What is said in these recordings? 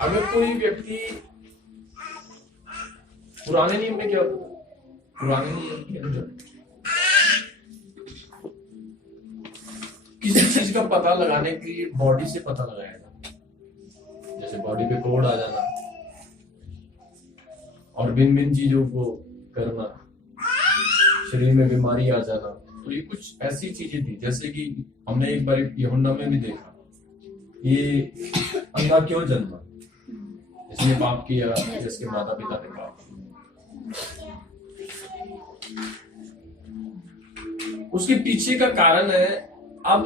अगर कोई व्यक्ति पुराने नियम में क्या होता है, पुराने नियम के अंदर किसी चीज का पता लगाने के लिए बॉडी से पता लगाया जाता, जैसे बॉडी पे कोड आ जाना और भिन्न भिन्न चीजों को करना, शरीर में बीमारी आ जाना। तो ये कुछ ऐसी चीजें थी, जैसे कि हमने एक बार यूहन्ना में भी देखा, ये अंधा क्यों जन्मा, इसने पाप किया, जिसके माता पिता ने पाप किया। उसके पीछे का कारण है, अब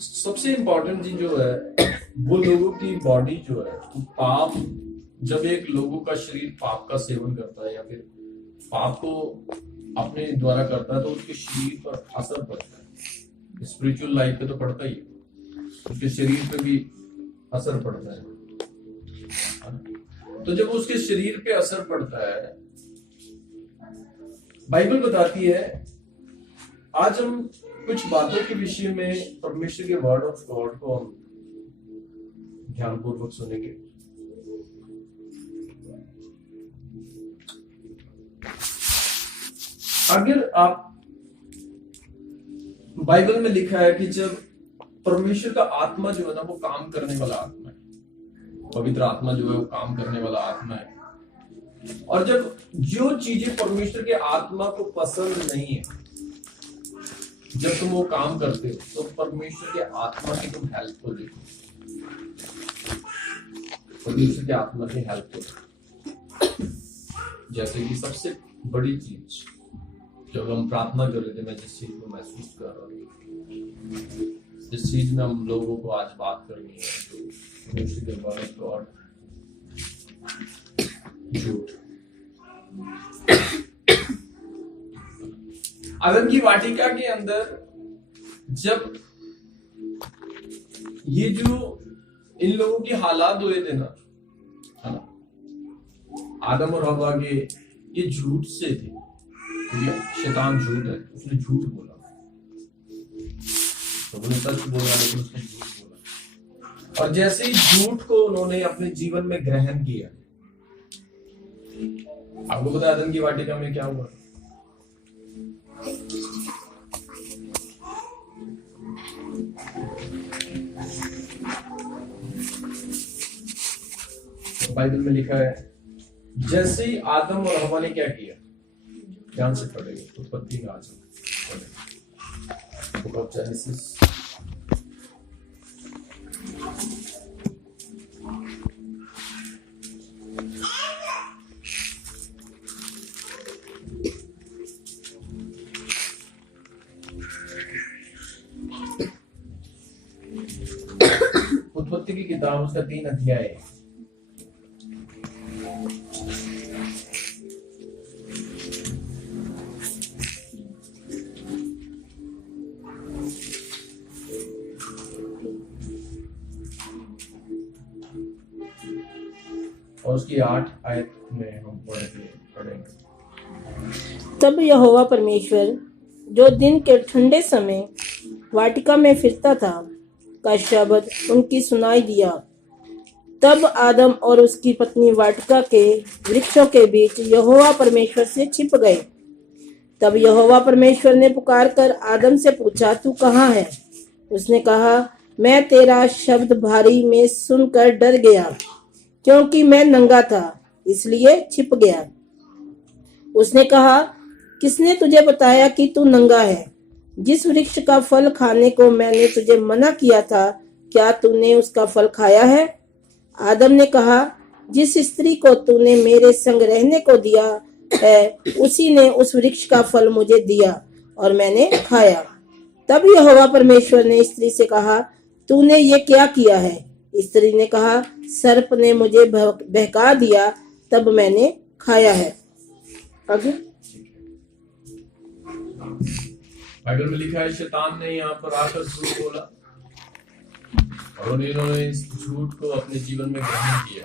सबसे इंपॉर्टेंट चीज जो है, वो लोगों की बॉडी जो है, तो पाप, जब एक लोगों का शरीर पाप का सेवन करता है या फिर पाप को अपने द्वारा करता है, तो उसके शरीर पर असर पड़ता है। स्पिरिचुअल लाइफ पे तो पड़ता ही है, उसके शरीर पे भी असर पड़ता है। तो जब उसके शरीर पे असर पड़ता है, बाइबल बताती है, आज हम कुछ बातों के विषय में परमेश्वर के वर्ड ऑफ गॉड को हम ध्यानपूर्वक सुनेंगे। अगर आप, बाइबल में लिखा है कि जब परमेश्वर का आत्मा जो है ना, वो काम करने वाला आत्मा है, पवित्र आत्मा जो है वो काम करने वाला आत्मा है, और जब जो चीजें परमेश्वर के आत्मा को पसंद नहीं है, जब तुम वो काम करते हो, तो परमेश्वर के आत्मा की तुम हेल्प को देखो, परमेश्वर के आत्मा की हेल्प को। जैसे कि सबसे बड़ी चीज, जब हम प्रार्थना कर रहे थे, मैं जिस चीज को महसूस कर रहा हूँ, जिस चीज में हम लोगों को आज बात करनी है, तो परमेश्वर के वर्ड ऑफ गॉड, झूठ। अदन की वाटिका के अंदर जब ये जो इन लोगों की हालात हुए थे ना, है ना, आदम और हवा के, ये झूठ से थे। तो शैतान झूठ है, उसने झूठ बोला, तो उन्होंने सच बोला, लेकिन उसने झूठ बोला। और जैसे ही झूठ को उन्होंने अपने जीवन में ग्रहण किया, आपको पता है आदम की वाटिका में क्या हुआ? बाइबल में लिखा है, जैसे ही आदम और हवा ने क्या किया, ध्यान से पढ़ेंगे, उत्पत्ति में आज बुक ऑफ जेनेसिस, उत्पत्ति की किताब, उसका 3 अध्याय है। और उसकी 8 आयत में हम पढ़ेंगे। तब यहोवा परमेश्वर, जो दिन के ठंडे समय वाटिका में फिरता था, का शब्द उनकी सुनाई दिया। तब आदम और उसकी पत्नी वाटिका के वृक्षों के बीच यहोवा परमेश्वर से छिप गए। तब यहोवा परमेश्वर ने पुकार कर आदम से पूछा, तू कहाँ है? उसने कहा, मैं तेरा शब्द भारी में सुनकर डर गया, क्योंकि मैं नंगा था, इसलिए छिप गया। उसने कहा, किसने तुझे बताया कि तू नंगा है? जिस वृक्ष का फल खाने को मैंने तुझे मना किया था, क्या तूने उसका फल खाया है? आदम ने कहा, जिस स्त्री को तूने मेरे संग रहने को दिया है, उसी ने उस वृक्ष का फल मुझे दिया और मैंने खाया। तब यहोवा परमेश्वर ने स्त्री से कहा, तूने ये क्या किया है? स्त्री ने कहा, सर्प ने मुझे बहका दिया, तब मैंने खाया है। आगे बाइबल में लिखा है, शैतान ने यहाँ पर आकर झूठ बोला और इन्होंने इस झूठ को अपने जीवन में ग्रहण किया।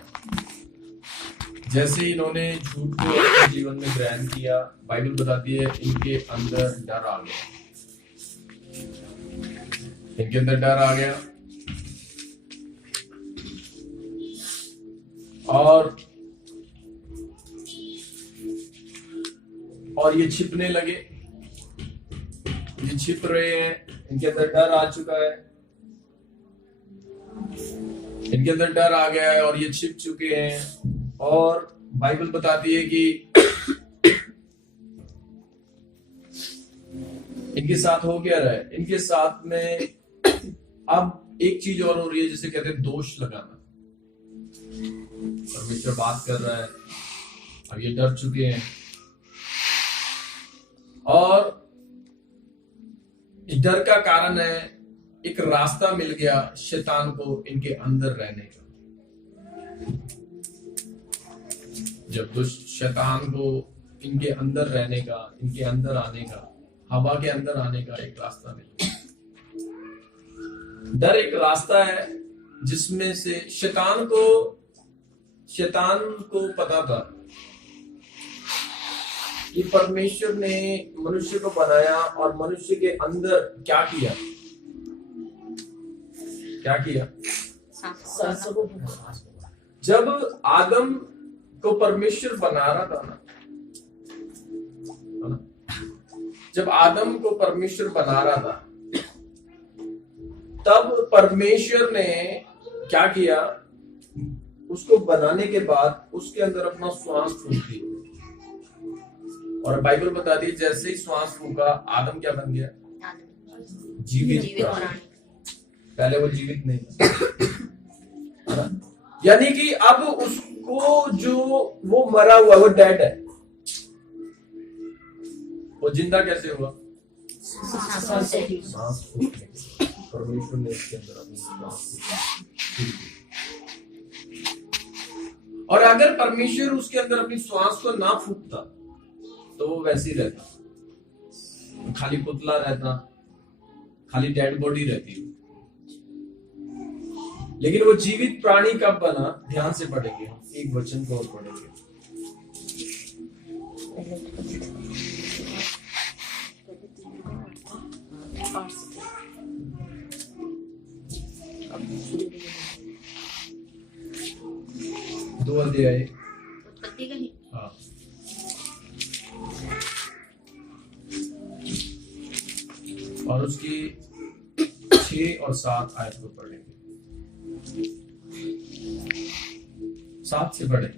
जैसे इन्होंने झूठ को अपने जीवन में ग्रहण किया, बाइबल बताती है इनके अंदर डर आ गया। इनके अंदर डर आ गया और ये छिपने लगे, ये छिप रहे हैं, इनके अंदर डर आ चुका है, इनके अंदर डर आ गया है और ये छिप चुके हैं। और बाइबल बताती है कि इनके साथ हो क्या रहा है, इनके साथ में अब एक चीज और हो रही है जिसे कहते हैं दोष लगाना। परमेश्वर बात कर रहा है, अब ये डर चुके हैं और इस डर का कारण है एक रास्ता मिल गया शैतान को इनके अंदर रहने का। जब दुष्ट शैतान को इनके अंदर रहने का, इनके अंदर आने का, हवा के अंदर आने का एक रास्ता मिल गया। डर एक रास्ता है जिसमें से शैतान को पता था कि परमेश्वर ने मनुष्य को बनाया और मनुष्य के अंदर क्या किया, जब आदम को परमेश्वर बना रहा था ना, जब आदम को परमेश्वर बना रहा था तब परमेश्वर ने क्या किया, उसको बनाने के बाद उसके अंदर अपना श्वास फूंक दिया। और बाइबल बताती है जैसे ही श्वास फूंका आदम क्या बन गया, जीवित प्राणी। पहले वो जीवित नहीं था। यानी कि अब उसको जो वो मरा हुआ, वो डेड है, वो जिंदा कैसे हुआ, सांस फूंकने से। परमेश्वर ने इसके अंदर अपनी सांस फूंकी। और अगर परमेश्वर उसके अंदर अपनी श्वास को ना फूंकता तो वो वैसे ही रहता, खाली पुतला रहता, खाली डेड बॉडी रहती। लेकिन वो जीवित प्राणी कब बना, ध्यान से पढ़ेंगे हम, एक वचन को और पढ़ेंगे। दो अध्याय उत्पत्ति का ही। हाँ, और उसकी 6 और 7 आयत को पढ़ेंगे। 7 से पढ़े।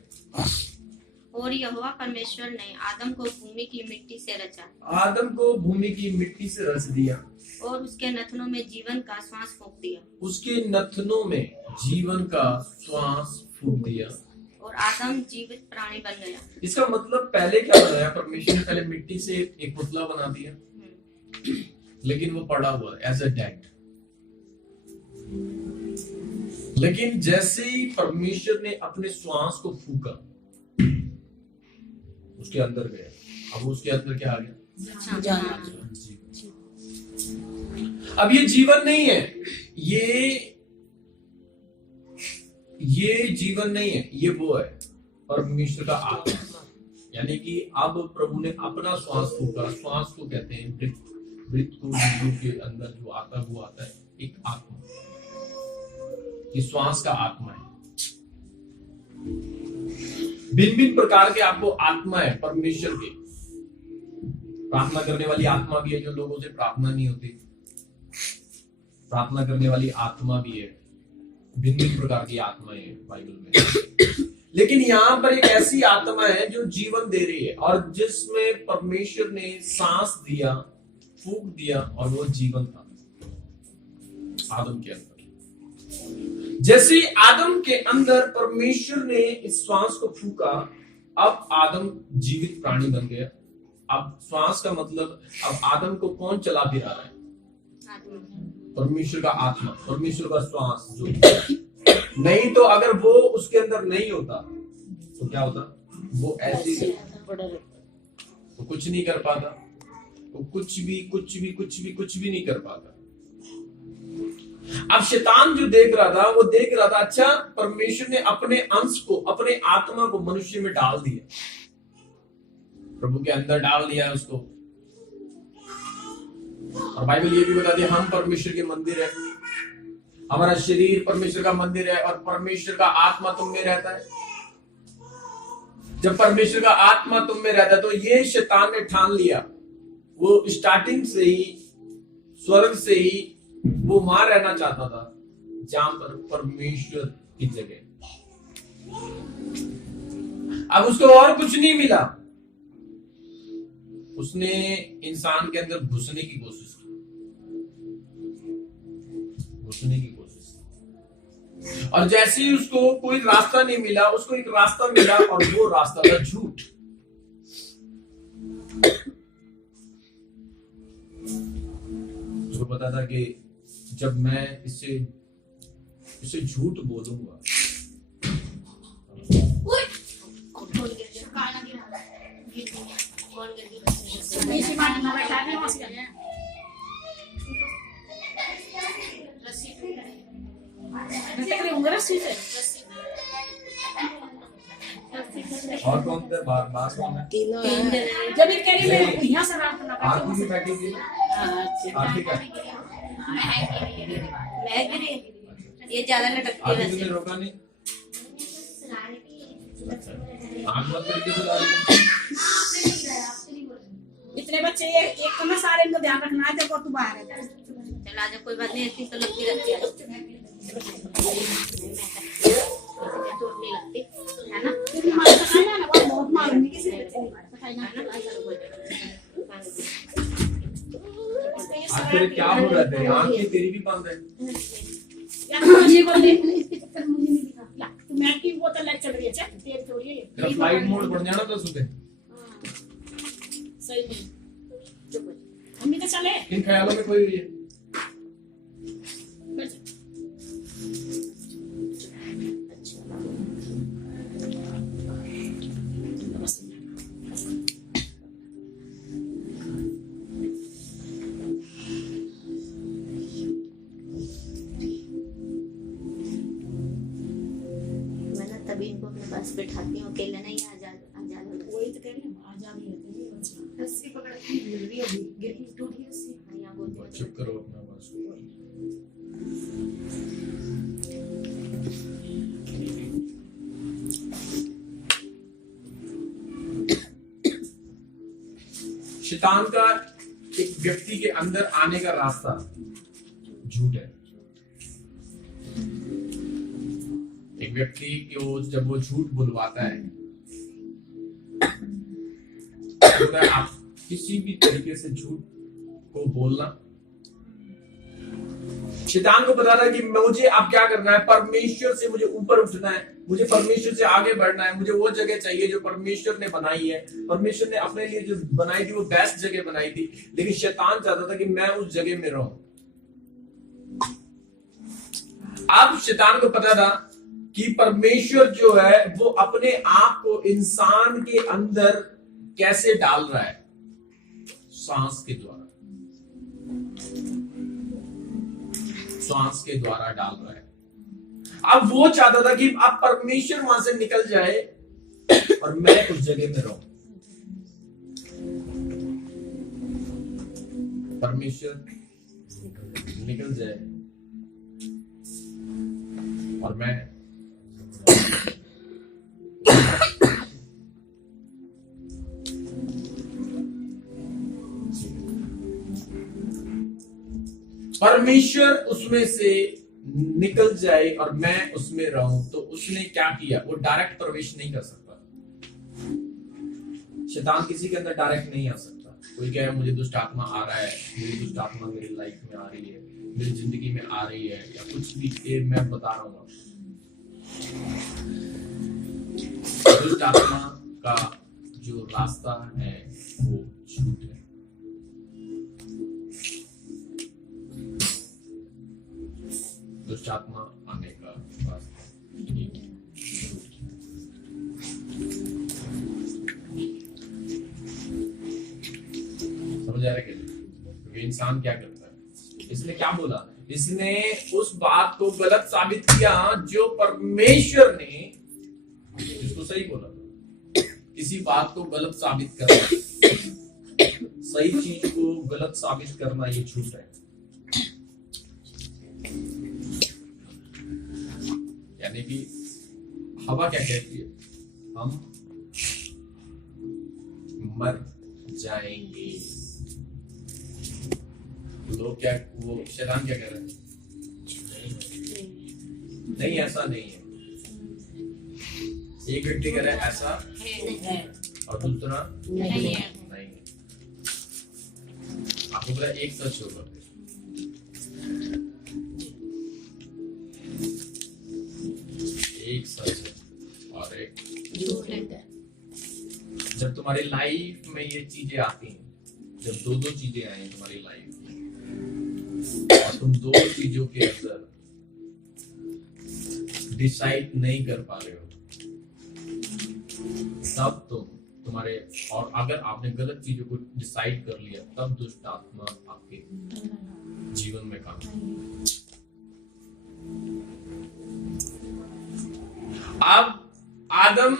और यहोवा परमेश्वर ने आदम को भूमि की मिट्टी से रचा, आदम को भूमि की मिट्टी से रच दिया और उसके नथनों में जीवन का श्वास फूंक दिया, उसके नथनों में जीवन का श्वास फूंक दिया और आदम जीवित प्राणी बन गया। इसका मतलब पहले क्या बनाया परमेश्वर ने, पहले मिट्टी से एक पुतला बना दिया, लेकिन वो पड़ा हुआ एज अ डेड। लेकिन जैसे ही परमेश्वर ने अपने श्वास को फूका उसके अंदर गया, अब उसके अंदर क्या आ गया, अब ये जीवन नहीं है, ये जीवन नहीं है, ये वो है परमेश्वर का आत्मा। यानी कि अब प्रभु ने अपना श्वास फूका। श्वास को कहते हैं मृत को के अंदर जो आता है वो आता है एक आत्मा। ये श्वास का आत्मा है। भिन्न भिन्न प्रकार के आपको आत्मा है परमेश्वर के। प्रार्थना करने वाली आत्मा भी है, जो लोगों से प्रार्थना नहीं होती, प्रार्थना करने वाली आत्मा भी है। भिन्न भिन्न प्रकार की आत्माएं हैं बाइबल में। लेकिन यहाँ पर एक ऐसी आत्मा है जो जीवन दे रही है और जिसमें परमेश्वर ने सांस दिया, फूंक दिया, और वो जीवन था आदम के अंदर। जैसे आदम के अंदर परमेश्वर ने इस श्वास को फूका, अब आदम जीवित प्राणी बन गया। अब श्वास का मतलब, अब आदम को कौन चला फिरा रहा है, परमेश्वर का आत्मा, परमेश्वर का श्वास। जो नहीं तो अगर वो उसके अंदर नहीं होता तो क्या होता, वो ऐसे ही वो कुछ नहीं कर पाता, वो कुछ भी नहीं कर पाता। अब शैतान जो देख रहा था, वो देख रहा था अच्छा परमेश्वर ने अपने अंश को, अपने आत्मा को मनुष्य में डाल दिया, प्रभु के अंदर डाल दिया उसको। और बाइबल ये भी बताती है हम परमेश्वर के मंदिर है, हमारा शरीर परमेश्वर का मंदिर है और परमेश्वर का आत्मा तुम में रहता है। जब परमेश्वर का आत्मा तुम में रहता है, तो ये शैतान ने ठान लिया, वो स्टार्टिंग से ही, स्वर्ग से ही वो वहां रहना चाहता था जहां पर परमेश्वर की जगह। अब उसको और कुछ नहीं मिला, उसने इंसान के अंदर घुसने की कोशिश की, और जैसे ही उसको कोई रास्ता नहीं मिला, उसको एक रास्ता मिला, और वो रास्ता था झूठ। उसको पता था कि जब मैं इससे झूठ बोलूंगा, और कौन थे बात कौन है? तीनों जब ये कह रही मैं यहाँ से रात ना आरती की पैकेज थी, आरती का ये ज्यादा लटकती है आरती वैसे। ने रोका नहीं, आंख बंद करके बुला रही है। इतने बच्चे ये एक तो ना सारे इनको ध्यान रखना है, देखो तू बाहर है। चल आजा, कोई बात नहीं, इतनी तो लगती रहती है, चोट नहीं लगती है ना। तेरी माँ का खाना ना वो बहुत मालूम है किसी बच्चे ने पता ना। आखिर क्या हो रहा है? आंखें तेरी भी बंद है। यार ये बोल दे इसके चक्कर में मुझे नहीं दिखा। ला तू मैट की बोतल ले चल रही है, चल तेरी थोड़ी है। तेरा फ्लाइट मोड बढ़ जाना था सुबह। सही में चुप हो। मम्मी तो चले इन ख्यालों में कोई हुई है? तभी इनको अपने पास बैठाती हूँ, अकेले नहीं आजाद आजाद हो वही तो कह रही हूँ आजादी है तेरी। रस्सी पकड़ के गिर रही होगी, गिर गई टूट गई रस्सी। यहाँ बोलते हैं चुप करो अपना बस। शैतान का एक व्यक्ति के अंदर आने का रास्ता झूठ है। एक व्यक्ति को जब वो झूठ बुलवाता है, तो आप किसी भी तरीके से झूठ को बोलना। शैतान को पता था कि मुझे अब क्या करना है, परमेश्वर से मुझे ऊपर उठना है, मुझे परमेश्वर से आगे बढ़ना है, मुझे वो जगह चाहिए जो परमेश्वर ने बनाई है। परमेश्वर ने अपने लिए जो बनाई थी वो बेस्ट जगह बनाई थी, लेकिन शैतान चाहता था कि मैं उस जगह में रहूं। अब शैतान को पता था कि परमेश्वर जो है वो अपने आप को इंसान के अंदर कैसे डाल रहा है, सांस के द्वारा, सांस के द्वारा डाल रहा है। अब वो चाहता था कि अब परमेश्वर वहां से निकल जाए और मैं उस जगह में रहूं। परमेश्वर निकल जाए और मैं परमेश्वर उसमें से निकल जाए और मैं उसमें रहूं। तो उसने क्या किया, वो डायरेक्ट प्रवेश नहीं कर सकता। शैतान किसी के अंदर डायरेक्ट नहीं आ सकता। कोई कहे मुझे दुष्ट आत्मा आ रहा है, मेरी दुष्ट आत्मा मेरी लाइफ में आ रही है, मेरी जिंदगी में आ रही है, या कुछ भी, ये मैं बता रहा हूं। दुष्ट आत्मा का जो रास्ता है वो झूठ है। दुष्ट आत्मा आने का रास्ता झूठ है। समझ आ रहा है? क्योंकि इंसान क्या करता है, इसने क्या बोला, इसने उस बात को गलत साबित किया जो परमेश्वर ने जिसको सही बोला था। किसी बात को गलत साबित करना, सही चीज को गलत साबित करना, ये झूठ है। यानी कि हवा क्या कहती है, हम मर जाएंगे। लोग क्या, वो शैतान क्या कह रहे हैं? नहीं, ऐसा नहीं है। एक व्यक्ति कह रहा है ऐसा और दूसरा नहीं है। नहीं है। आपको पता है एक सच होगा, एक सच है और एक झूठ है। जब तुम्हारी लाइफ में ये चीजें आती हैं, जब दो दो चीजें आई हैं तुम्हारी लाइफ में और तुम दो चीजों के अंदर डिसाइड नहीं कर पा रहे हो, तब तुम्हारे, और अगर आपने गलत चीजों को डिसाइड कर लिया, तब दुष्ट आत्मा आपके जीवन में काम करेगी। अब आदम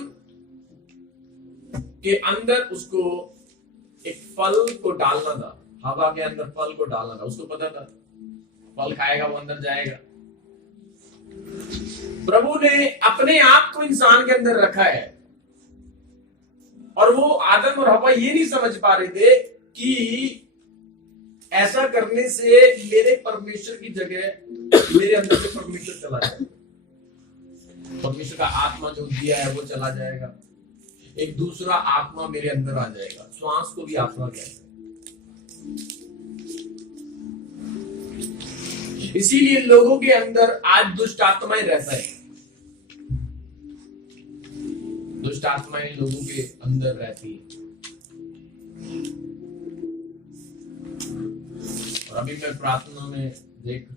के अंदर उसको एक फल को डालना था, हवा के अंदर फल को डालना था। उसको पता था फल खाएगा वो अंदर जाएगा। प्रभु ने अपने आप को इंसान के अंदर रखा है और वो आदम और हवा ये नहीं समझ पा रहे थे कि ऐसा करने से मेरे परमेश्वर की जगह मेरे अंदर से परमेश्वर चला जाएगा, परमेश्वर का आत्मा जो दिया है वो चला जाएगा, एक दूसरा आत्मा मेरे अंदर आ जाएगा। श्वास को भी आत्मा कहते हैं। इसीलिए लोगों के अंदर आज दुष्ट आत्माएं रहता है, दुष्ट आत्माएं लोगों के अंदर रहती है। और अभी मैं प्रार्थना में एक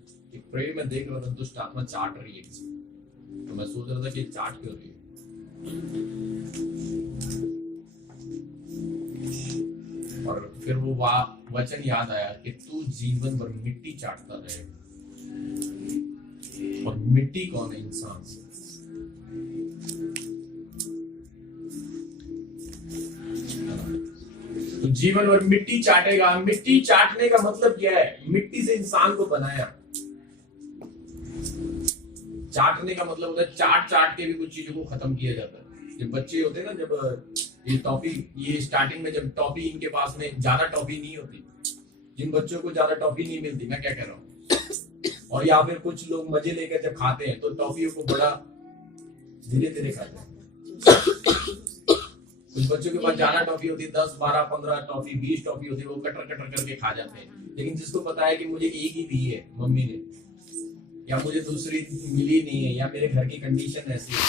प्रेयर में देख रहा था, दुष्ट आत्मा चाट रही है किसी, तो मैं सोच रहा था कि चाट क्यों रही है। और फिर वो वचन याद आया कि तू जीवन भर मिट्टी चाटता रहेगा, और मिट्टी कौन है? इंसान से। तो जीवन भर मिट्टी चाटेगा। मिट्टी चाटने का मतलब क्या है? मिट्टी से इंसान को बनाया। चाटने का मतलब होता है चाट चाट के भी कुछ चीजों को खत्म किया जाता है। जब बच्चे होते हैं ना, जब ये टॉफी, ये स्टार्टिंग में जब टॉफी इनके पास में ज्यादा टॉफी नहीं होती, जिन बच्चों को ज्यादा टॉफी नहीं मिलती, मैं क्या कह रहा हूँ, और या फिर कुछ लोग मजे लेकर जब खाते हैं तो टॉफियों को बड़ा धीरे धीरे खाते हैं। कुछ बच्चों के पास ज्यादा टॉफी होती है, 10, 12, 15 टॉफी, 20 टॉफी होती है, वो कटर कटर करके खा जाते हैं। लेकिन जिसको पता है कि मुझे एक ही दी है मम्मी ने, या मुझे दूसरी मिली नहीं है, या मेरे घर की कंडीशन ऐसी है।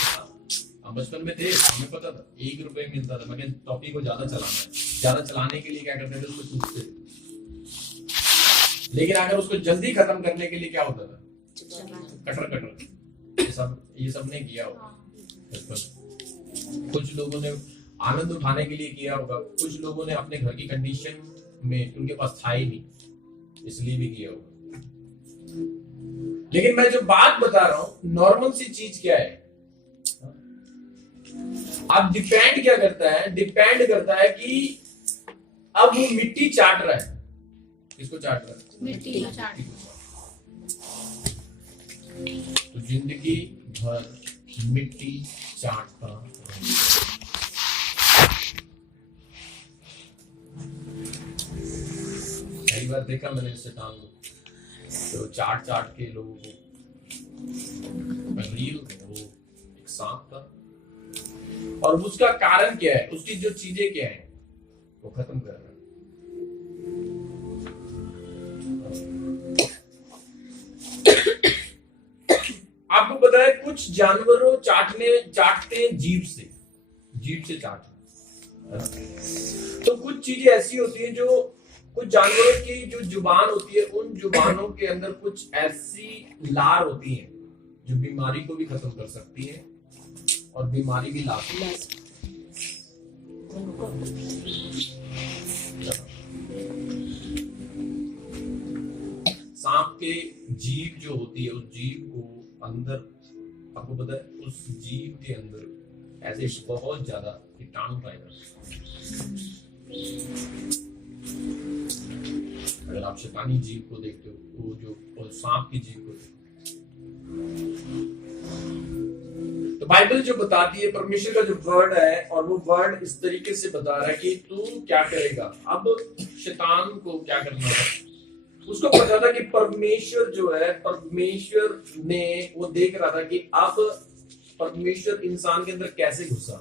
हम बचपन में थे, हमें पता था 1 रुपए मिलता था, मगर टॉफी को ज्यादा चलाना है। ज्यादा चलाने के लिए क्या करते थे? उसको चूसते थे। लेकिन अगर उसको जल्दी खत्म करने के लिए क्या होता था? Cutter cutter. ये सब ने किया होगा बचपन। कुछ लोगों ने आनंद उठाने के लिए किया होगा, कुछ लोगों ने अपने घर की कंडीशन में, उनके पास था ही नहीं, इसलिए भी किया होगा। लेकिन मैं जो बात बता रहा हूं, नॉर्मल सी चीज क्या है? अब डिपेंड क्या करता है? डिपेंड करता है कि अब वो मिट्टी चाट रहा है। किसको चाट रहा है? मिट्टी चाट। तो जिंदगी भर मिट्टी चाटता रहेगा। कई बार देखा मैंने शैतान को, तो चाट चाट के लोगों को, रील में वो एक सांप था, और उसका कारण क्या है? उसकी जो चीजें क्या है वो खत्म कर रहा है। आपको पता है कुछ जानवरों चाटते हैं जीभ से चाटते। तो कुछ चीजें ऐसी होती हैं जो, कुछ जानवरों की जो जुबान होती है, उन जुबानों के अंदर कुछ ऐसी लार होती हैं जो बीमारी को भी खत्म कर सकती है और बीमारी भी ला सकती है। सांप के जीभ जो होती है, उस जीभ को अंदर, आपको पता है उस जीभ के अंदर ऐसे बहुत ज्यादा कीटाणु पाए जाते हैं। अगर आप शैतानी जीव को देखते हो, वो जो, और सांप की जीव को देखते हो, तो बाइबल जो बताती है, परमेश्वर का जो वर्ड है, और वो वर्ड इस तरीके से बता रहा है कि तू क्या करेगा। अब शैतान को क्या करना है, उसको पता था कि परमेश्वर जो है, परमेश्वर ने वो देख रहा था कि अब परमेश्वर इंसान के अंदर कैसे घुसा।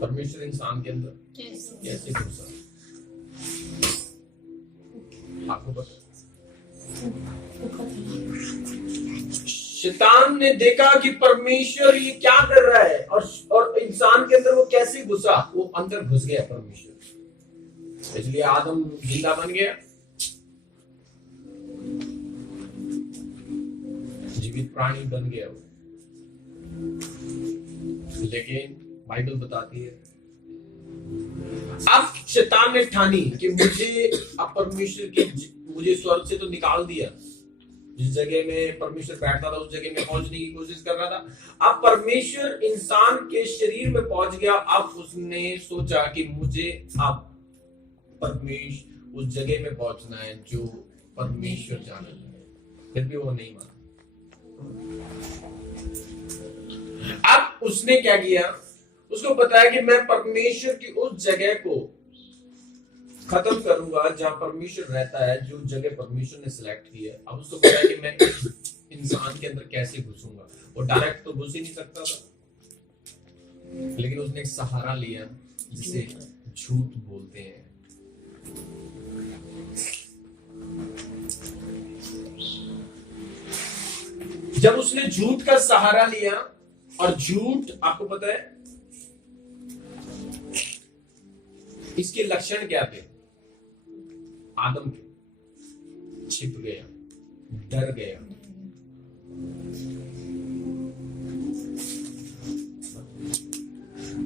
परमेश्वर इंसान के अंदर कैसे घुसा, आपको पता। शैतान ने देखा कि परमेश्वर ये क्या कर रहा है, और इंसान के अंदर वो कैसे घुसा, वो अंदर घुस गया परमेश्वर। इसलिए आदम जिंदा बन गया, जीवित प्राणी बन गया वो। लेकिन बाइबल बताती है अब शैतान ने ठानी कि मुझे अब परमेश्वर की, मुझे स्वर्ग से तो निकाल दिया, जिस जगह में परमेश्वर बैठता था उस जगह में पहुंचने की कोशिश कर रहा था। अब परमेश्वर इंसान के शरीर में पहुंच गया। अब उसने सोचा कि मुझे अब परमेश्वर उस जगह में पहुंचना है जो परमेश्वर जाना है। फिर भी वो नहीं माना। अब उसने क्या किया, उसको पता है कि मैं परमेश्वर की उस जगह को खत्म करूंगा जहां परमेश्वर रहता है, जो जगह परमेश्वर ने सिलेक्ट की है। अब उसको पता है कि मैं इंसान के अंदर कैसे घुसूंगा। वो डायरेक्ट तो घुस ही नहीं सकता था, लेकिन उसने एक सहारा लिया जिसे झूठ बोलते हैं। जब उसने झूठ का सहारा लिया, और झूठ आपको पता है इसके लक्षण क्या थे, आदम के छिप गया, डर गया।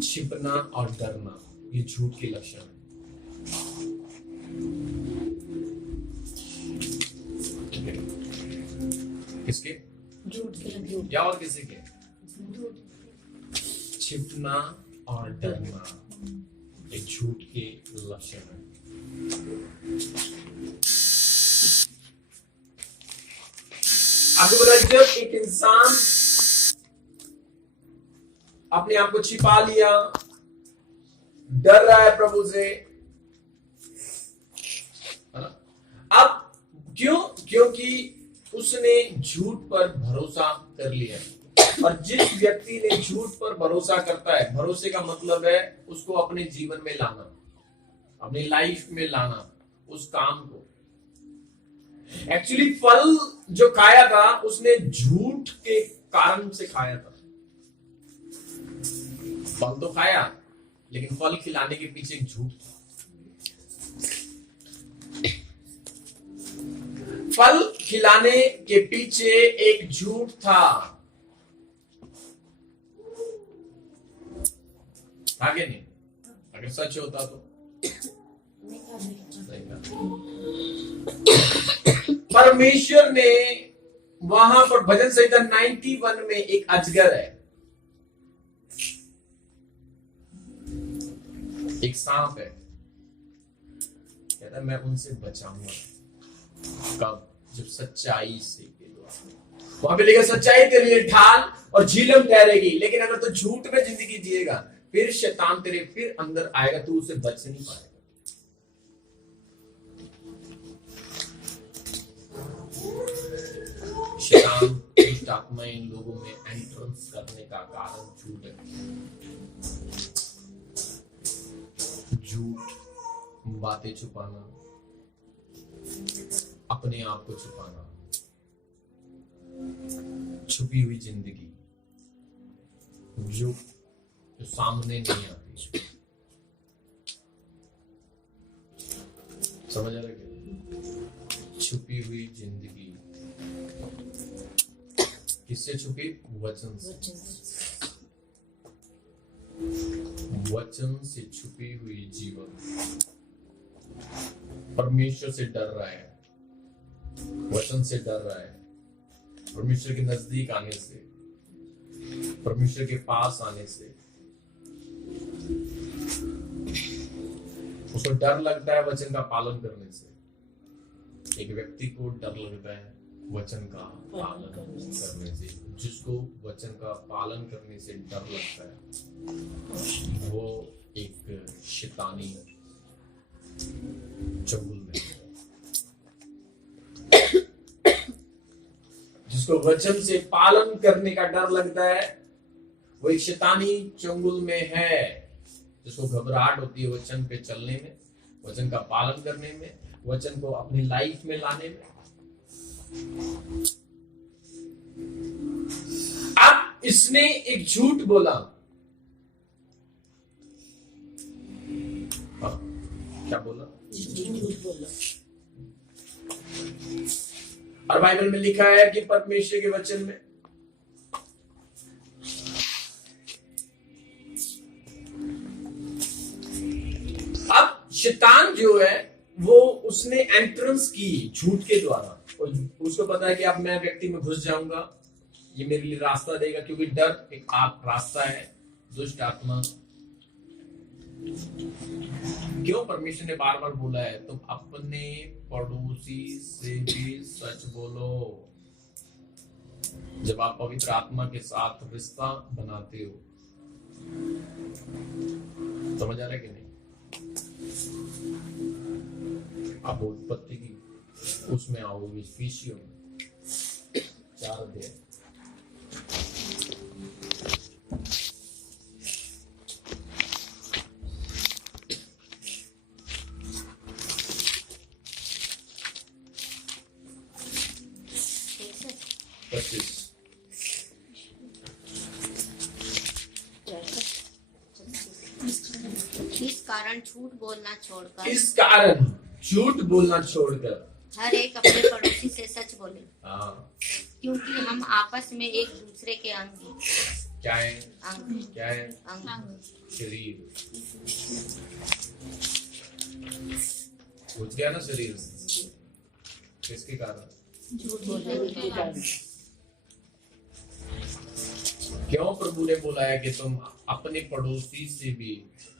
छिपना और डरना ये झूठ के लक्षण है। किसके? झूठ के। या और किसी के? छिपना और डरना ये झूठ के लक्षण है। आपको पता है, जब एक इंसान अपने आप को छिपा लिया, डर रहा है प्रभु से, है ना? अब क्यों? क्योंकि उसने झूठ पर भरोसा कर लिया। और जिस व्यक्ति ने झूठ पर भरोसा करता है, भरोसे का मतलब है उसको अपने जीवन में लाना, अपनी लाइफ में लाना उस काम को। एक्चुअली फल जो खाया था उसने झूठ के कारण से खाया था। फल तो खाया, लेकिन फल खिलाने के पीछे एक झूठ था। फल खिलाने के पीछे एक झूठ था। आगे नहीं, अगर सच होता तो परमेश्वर ने वहां पर भजन संहिता 91 में एक अजगर है, एक सांप है, कहता है मैं उनसे बचाऊंगा। कब? जब सच्चाई से वहां पे लिखा सच्चाई तेरे लिए ढाल और झीलम ठहरेगी। लेकिन अगर तो झूठ में जिंदगी जिएगा, फिर शैतान तेरे फिर अंदर आएगा, तू उसे बच नहीं पाएगा। शैतान दुष्ट आत्माएं इन लोगों में एंट्रेंस करने का कारण झूठ है। झूठ, बातें छुपाना, अपने आप को छुपाना, छुपी हुई जिंदगी जो सामने नहीं आती। समझ आ रहा है? छुपी हुई जिंदगी किससे छुपी? वचन से। वचन से छुपी हुई जीवन। परमेश्वर से डर रहा है, वचन से डर रहा है, परमेश्वर के नजदीक आने से, परमेश्वर के पास आने से उसको डर लगता है। वचन का पालन करने से एक व्यक्ति को डर लगता है वचन का पालन करने से। जिसको वचन का पालन करने से डर लगता है वो एक शैतानी चंगुल में है। जिसको वचन से पालन करने का डर लगता है वो एक शैतानी चंगुल में है। जिसको घबराहट होती है वचन पे चलने में, वचन का पालन करने में, वचन को अपनी लाइफ में लाने में। अब इसने एक झूठ बोला। क्या बोला? झूठ बोला। और बाइबल में लिखा है कि परमेश्वर के वचन में अब शैतान जो है वो उसने एंट्रेंस की झूठ के द्वारा। और उसको पता है कि अब मैं व्यक्ति में घुस जाऊंगा, ये मेरे लिए रास्ता देगा, क्योंकि डर एक रास्ता है दुष्ट आत्मा। क्यों परमेश्वर ने बार बार बोला है तुम अपने पड़ोसी से भी सच बोलो। जब आप पवित्र आत्मा के साथ रिश्ता बनाते हो, समझ आ रहा है कि नहीं? आप उत्पत्ति की उसमें आओगे, इफिसियों में 4 अध्याय। इस कारण झूठ बोलना छोड़कर इस कारण झूठ बोलना छोड़कर हर एक अपने पड़ोसी से सच बोले, क्योंकि हम आपस में एक दूसरे के अंग हैं। क्या है? अंग। क्या है? अंग। शरीर। घुस गया ना शरीर। किसके कारण? झूठ बोलने के कारण। क्यों प्रभु ने बोला है कि तुम अपने पड़ोसी से भी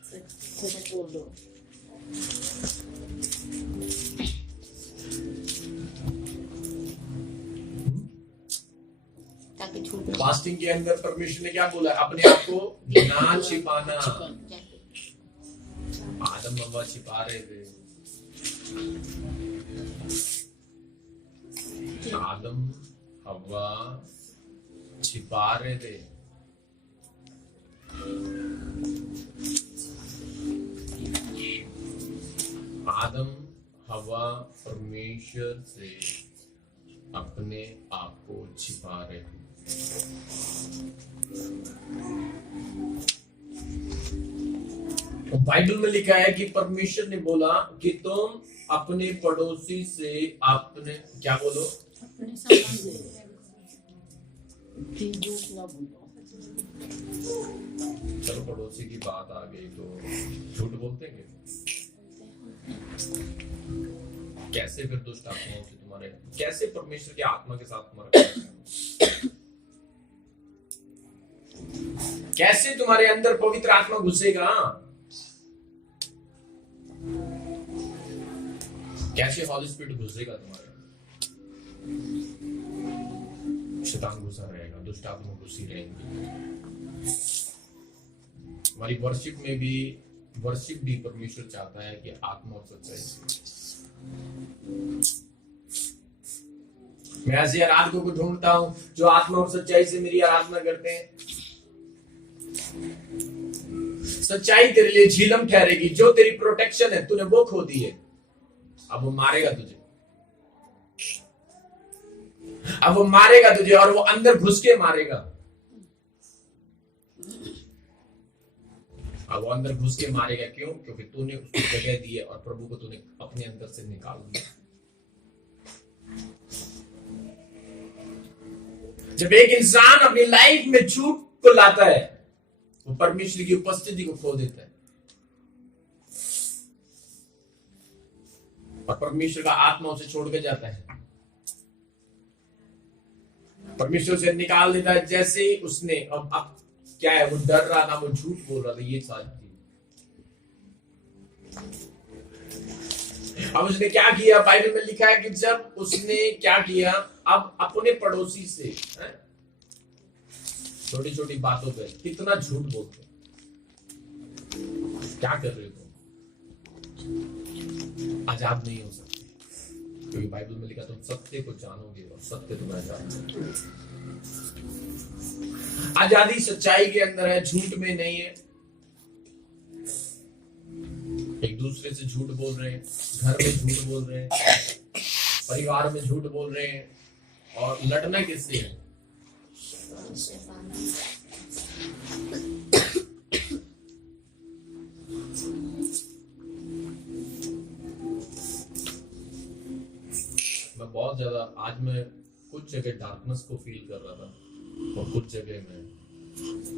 सच बोलो। ताकि झूठ न फास्टिंग के अंदर परमेश्वर ने क्या बोला? अपने आप को ना छिपाना। आदम हव्वा छिपा रहे थे। आदम हव्वा छिपा रहे थे। आदम हव्वा परमेश्वर से अपने आप को छिपा रहे थे। बाइबल में लिखा है कि परमेश्वर ने बोला कि तुम अपने पड़ोसी से अपने क्या बोलो? अपने साथ झूठ ना बोलो। चलो पड़ोसी की बात आ गई तो झूठ बोलते हैं। कैसे फिर दुष्ट आत्माओं से तुम्हारे, कैसे परमेश्वर की आत्मा के साथ तुम्हारा, कैसे तुम्हारे अंदर पवित्र आत्मा घुसेगा? कैसे हॉली स्पिरिट घुसेगा तुम्हारे? शैतान घुसा रहेगा, दुष्ट आत्मा घुसी रहेंगी। हमारी वर्शिप में भी, वर्शिप भी परमेश्वर चाहता है कि आत्मा और सच्चाई से। मैं ऐसे आराधकों को ढूंढता हूं जो आत्मा और सच्चाई से मेरी आराधना करते हैं। सच्चाई तेरे लिए झीलम ठहरेगी। जो तेरी प्रोटेक्शन है तूने वो खो दी है। अब वो मारेगा तुझे, अब वो मारेगा तुझे, और वो अंदर घुस के मारेगा। अब वो अंदर घुस के मारेगा। क्यों? क्योंकि तूने उसको जगह दी है और प्रभु को तूने अपने अंदर से निकाल दिया। जब एक इंसान अपनी लाइफ में झूठ को लाता है, वो परमेश्वर की उपस्थिति को खो देता है और परमेश्वर का आत्मा उसे छोड़ के जाता है। परमेश्वर से निकाल देता है। जैसे उसने अब क्या है, वो डर रहा था, वो झूठ बोल रहा था, ये सारी चीज। अब उसने क्या किया, बाइबल में लिखा है कि जब उसने क्या किया, अब अपने पड़ोसी से छोटी छोटी बातों पे कितना झूठ बोलते, क्या कर रहे हो तुम, आजाद नहीं हो सकते, क्योंकि बाइबल में लिखा तुम सत्य को जानोगे और सत्य तुम्हें आजाद करेगा। आजादी सच्चाई के अंदर है, झूठ में नहीं है। एक दूसरे से झूठ बोल रहे हैं, घर में झूठ बोल रहे हैं, परिवार में झूठ बोल रहे हैं, और लड़ना किससे है? मैं बहुत ज्यादा आज मैं कुछ जगह डार्कनेस को फील कर रहा था और कुछ जगह में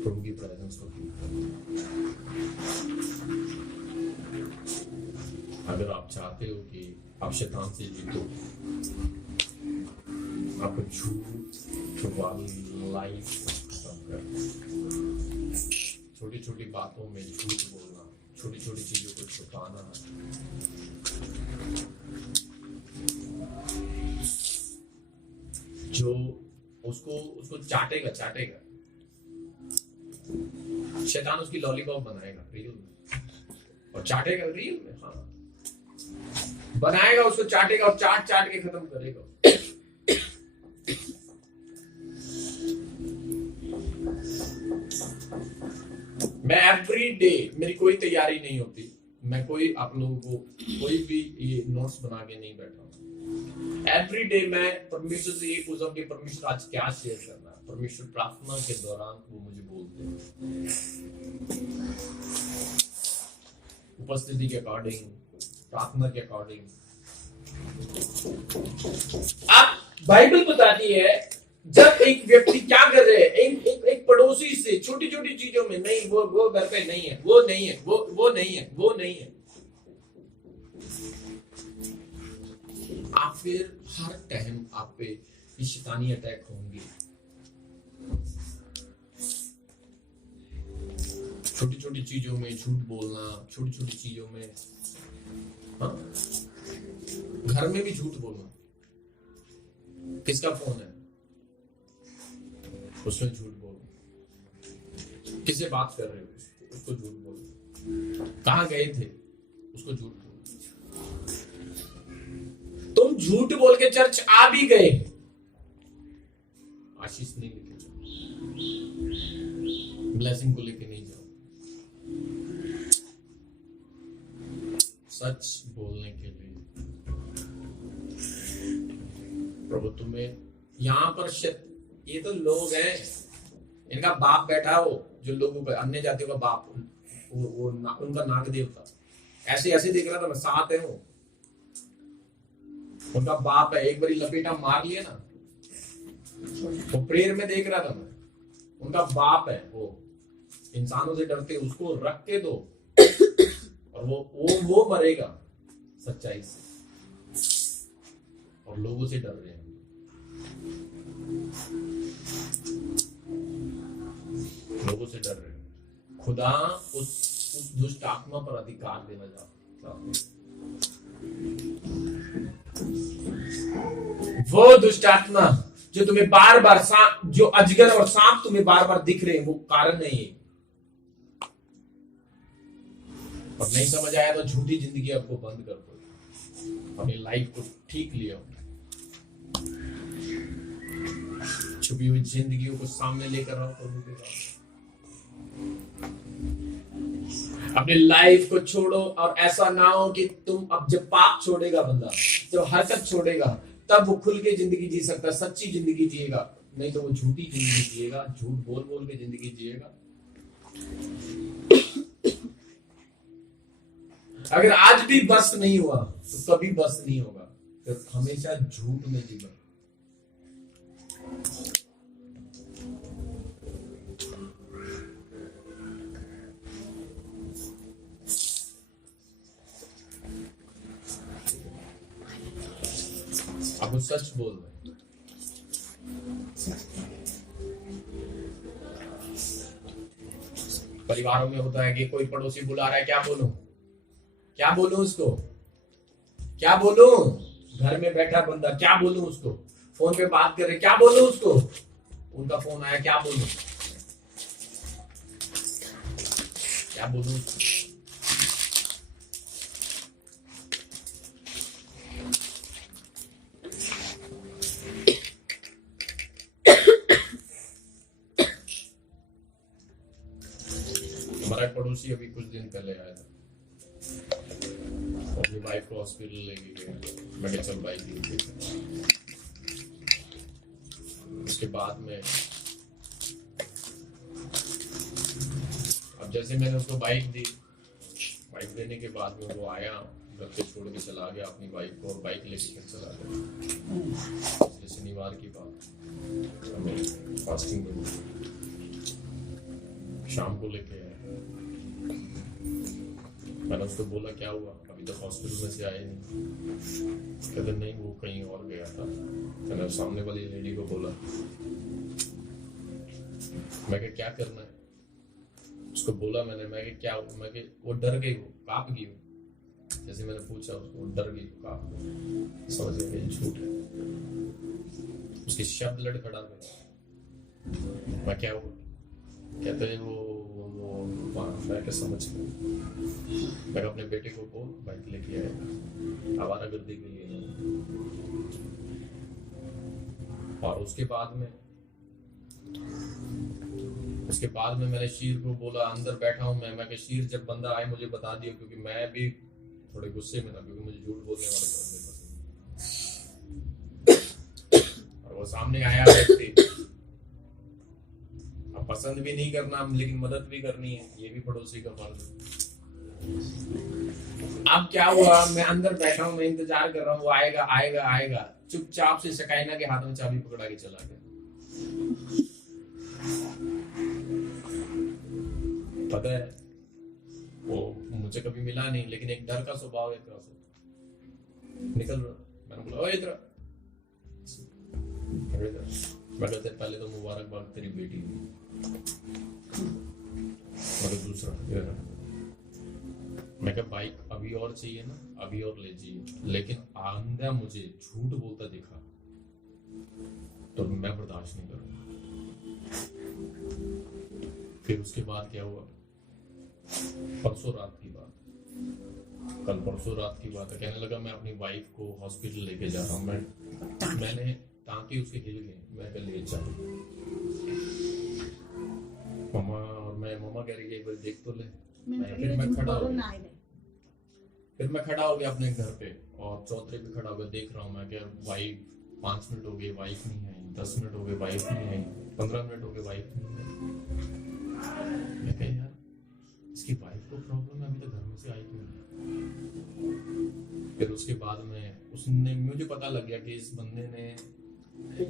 प्रभु की प्रेजेंस को फील कर रहा था। अगर आप चाहते हो कि आप शैतान से जीतो, आपको झूठ वाली लाइफ खत्म कर, छोटी छोटी बातों में झूठ बोलना, छोटी छोटी चीजों को छुपाना, जो उसको चाटेगा शैतान, उसकी लॉलीपॉप बनाएगा रियल में और चाटेगा रियल में, हाँ बनाएगा उसको, चाटेगा और चाट के खत्म करेगा। मैं एवरी डे, मेरी कोई तैयारी नहीं होती, मैं कोई आप लोगों को कोई भी ये नोट्स बना के नहीं बैठा हूं। एवरी डे मैं परमेश्वर से ये पूछता हूं कि परमेश्वर आज क्या शेयर करना है। परमेश्वर प्रार्थना के दौरान वो मुझे बोलते हैं, उपस्थिति के अकॉर्डिंग, प्रार्थना के अकॉर्डिंग। अब बाइबल बताती है जब एक व्यक्ति क्या कर रहे हैं, एक पड़ोसी से छोटी छोटी चीजों में, नहीं वो घर पे नहीं है, वो नहीं है, वो नहीं है, वो नहीं है, आप फिर हर टाइम आप पे ये शैतानी अटैक होंगे। छोटी छोटी चीजों में झूठ बोलना, छोटी छोटी चीजों में, हाँ? घर में भी झूठ बोलना। किसका फोन है, उसमें झूठ बोलो। किससे बात कर रहे हो, उसको झूठ बोलो। कहां गए थे, उसको झूठ बोलो। तुम झूठ बोल के चर्च आ भी गए, आशीष नहीं लेके जाओ, ब्लेसिंग को लेके नहीं जाओ। सच बोलने के लिए प्रभु तुम्हें यहां पर ये तो लोग हैं, इनका बाप बैठा हो, जो लोगों पर अन्य जातियों का बाप, उनका नाग देवता, ऐसे ऐसे देख रहा था मैं, साथ है वो, उनका बाप है। एक बारी लपेटा मार लिया ना, वो प्रेयर में देख रहा था मैं, उनका बाप है वो। इंसानों से डरते, उसको रख के दो और वो मरेगा सच्चाई से, और लोगों से डर रहे हैं। लोगों से डर रहे हैं। खुदा उस दुष्ट आत्मा पर अधिकार देना चाहता, वो दुष्ट आत्मा जो तुम्हें बार बार जो अजगर और सांप तुम्हें बार बार दिख रहे हैं, वो कारण नहीं है। और नहीं समझ आया तो झूठी जिंदगी आपको बंद कर दो, अपनी लाइफ को ठीक लिया, छुपी हुई जिंदगियों को सामने लेकर आओ प्रभु के साथ। अपनी लाइफ को छोड़ो, और ऐसा ना हो कि तुम अब जब पाप छोड़ेगा बंदा, जब हरकत छोड़ेगा, तब वो खुल के जिंदगी जी सकता, सच्ची जिंदगी जिएगा। नहीं तो वो झूठी जिंदगी जिएगा, झूठ बोल बोल के जिंदगी जिएगा। अगर आज भी बस नहीं हुआ तो कभी बस नहीं होगा, तो हमेशा झूठ में जीवन। अब वो सच बोल रहे। परिवारों में होता है कि कोई पड़ोसी बुला रहा है, क्या बोलूं उसको, क्या बोलूं? घर में बैठा बंदा, क्या बोलूं उसको? फोन पे बात कर रहे, क्या बोलूं उसको? उनका फोन आया, क्या बोलूं? क्या बोलूं उसको? हमारा एक पड़ोसी अभी कुछ दिन पहले आया था, अपनी वाइफ को हॉस्पिटल लेके गया। मैं कहा चल बाइक लेके गया। उसके बाद में अब जैसे मैंने उसको बाइक दी, बाइक देने के बाद में वो आया, घर पे छोड़ के चला गया अपनी बाइक को और बाइक लेके फिर चला गया। इसलिए शनिवार की बात, हमें फास्टिंग में शाम को लेके आया। मैंने उसको बोला क्या हुआ, अभी तक हॉस्पिटल में से आए नहीं। कहते नहीं वो कहीं और गया था। मैंने सामने वाली लेडी को बोला, मैं क्या करना है? उसको बोला मैंने, मैं क्या, मैं वो डर गई, वो कांप गई। जैसे मैंने पूछा उसको, डर गई, कांप गई, समझ गया ये झूठ है। उसके शब्द लड़खड़ा गए। मैं क्या हुआ? कहते हैं वो मैं क्या समझ गया। मैं अपने बेटे को बोल बाइक लेके आएगा आवारागर्दी के लिए। और उसके बाद में मैंने शीर को बोला, अंदर बैठा हूं मैं शीर जब बंदा आए मुझे बता दिया, क्योंकि मैं भी थोड़े गुस्से में था, क्योंकि मुझे झूठ बोलने वाले पसंद। और वो सामने आया व्यक्ति, अब पसंद भी नहीं करना लेकिन मदद भी करनी है, ये भी पड़ोसी का फर्ज है। अब क्या हुआ, मैं अंदर बैठा हूं, मैं इंतजार कर रहा हूँ, वो आएगा आएगा आएगा। चुपचाप से शकाइना के हाथ में चाबी पकड़ा के चला गया। पता है वो मुझे कभी मिला नहीं, लेकिन एक डर का स्वभाव है, निकल रहा। मैंने बोला इधर, मैं कहते पहले तो मुबारकबाद तेरी बेटी हुई, मतलब दूसरा मैं क्या बाइक अभी और चाहिए ना, अभी और ले जाइए, लेकिन आंदा मुझे झूठ बोलता दिखा तो मैं बर्दाश्त नहीं करूंगा। फिर उसके बाद क्या हुआ, परसों रात की बात, कल परसों रात की बात है, कहने लगा मैं अपनी वाइफ को हॉस्पिटल लेके जा रहा हूँ। मैंने टांके उसके हिल गए, मैं कल ले जा मम्मा, और मम्मा कह रही है एक बार देख तो ले। फिर मैं खड़ा हो गया अपने घर पे और चौतरे पे खड़ा हो गया, देख रहा हूँ मैं क्या, वाइफ 5 मिनट हो गए वाइफ नहीं आई, 10 मिनट हो गए वाइफ नहीं आई, 15 मिनट हो गए वाइफ नहीं आई। मैं कह यार इसकी वाइफ को प्रॉब्लम है, अभी तक घर में से आई क्यों नहीं। फिर उसके बाद में उसने, मुझे पता लग गया कि इस बंदे ने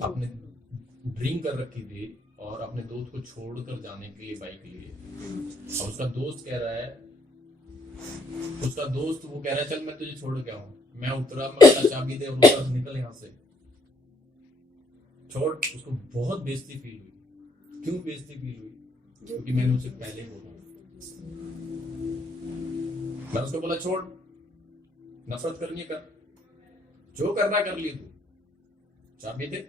अपने ड्रिंक कर रखी थी और अपने दोस्त को छोड़कर जाने के लिए बाइक लिए। और उसका दोस्त कह रहा है, वो कह रहा है चल मैं तुझे छोड़ के आऊं। मैं उतरा, मैं चाबी दे और उतर, निकल यहाँ से, छोड़। उसको बहुत बेइज्जती फील हुई। क्यों बेइज्जती फील हुई? क्योंकि मैंने उसे पहले बोला। मैं उसको बोला छोड़, नफरत करनी कर, जो करना कर लिए, तू चाबी दे।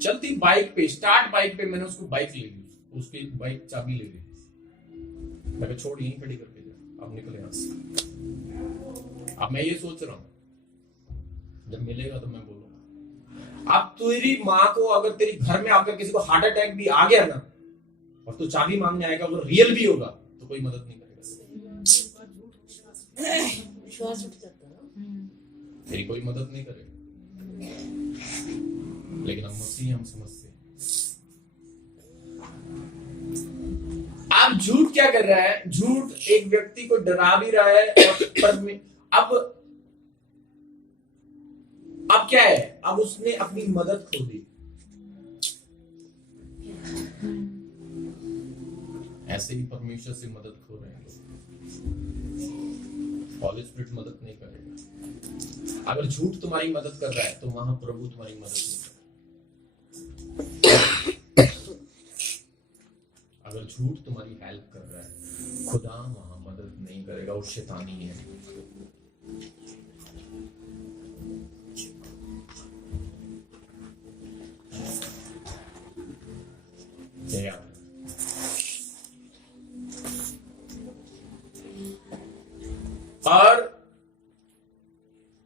चलती बाइक पे, स्टार्ट बाइक पे मैंने उसको बाइक ले ली, उसकी बाइक चाबी ले ली। मैं छोड़ यहीं खड़ी करके जा, अब निकले यहाँ से। अब मैं ये सोच रहा हूं जब मिलेगा तो मैं बोलूंगा। अब तेरी माँ को अगर तेरी घर में आकर किसी को हार्ट अटैक भी आ गया ना और तू चाबी मांगने आएगा, अगर रियल भी होगा तो कोई मदद नहीं करेगा, विश्वास उठ जाता है, तेरी कोई मदद नहीं करेगा। लेकिन हम मसीह, हम समझते हैं। अब झूठ क्या कर रहा है? झूठ एक व्यक्ति को डरा भी रहा है और अब क्या है, अब उसने अपनी मदद खो दी। ऐसे ही परमेश्वर से मदद खो रहे हैं लोग। हॉली स्पिरिट मदद नहीं करेगा। अगर झूठ तुम्हारी मदद कर रहा है तो वहां प्रभु तुम्हारी मदद नहीं करेगा। अगर झूठ तुम्हारी हेल्प कर रहा है, खुदा वहां मदद नहीं करेगा, वो शैतानी है। ये याद रखना। और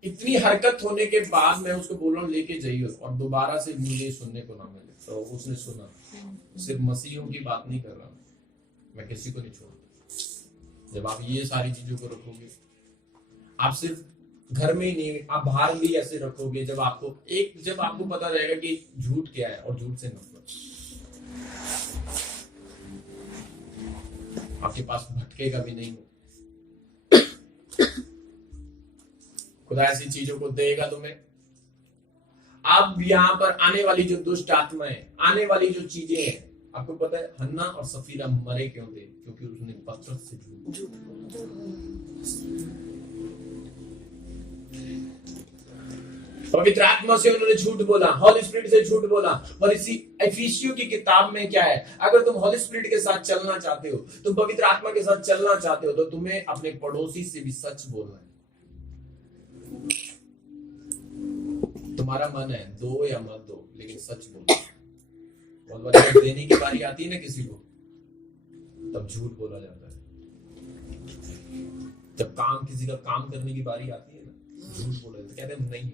इतनी हरकत होने के बाद मैं उसको बोल रहा हूँ लेके जाइए और दोबारा से मुझे सुनने को ना मिले, तो उसने सुना। सिर्फ मसीहों की बात नहीं कर रहा मैं किसी को नहीं छोड़ता। जब आप ये सारी चीजों को रखोगे, आप सिर्फ घर में ही नहीं, आप बाहर भी ऐसे रखोगे, जब आपको पता रहेगा कि झूठ क्या है और झूठ से नफरत, आपके पास भटकेगा भी नहीं। खुदा ऐसी चीजों को देगा तुम्हें। अब यहाँ पर आने वाली जो दुष्ट आत्माएं, आने वाली जो चीजें हैं, आपको पता है हन्ना और सफीरा मरे क्यों थे? क्योंकि उसने पतरस से झूठ पवित्र आत्मा से उन्होंने झूठ बोला, हॉली स्पिरिट से झूठ बोला। और इसी एफिसियों की किताब में क्या है, अगर तुम हॉली स्पिरिट के साथ चलना चाहते हो, तुम पवित्र आत्मा के साथ चलना चाहते हो, तो तुम्हें अपने पड़ोसी से भी सच बोलना है। तुम्हारा मन है दो या मत दो, लेकिन सच बोलो। बहुत बार जब देने की बारी आती है ना किसी को, तब झूठ बोला जाता है। जब किसी का काम करने की बारी आती है ना, झूठ बोला जाता है, कहते हैं नहीं,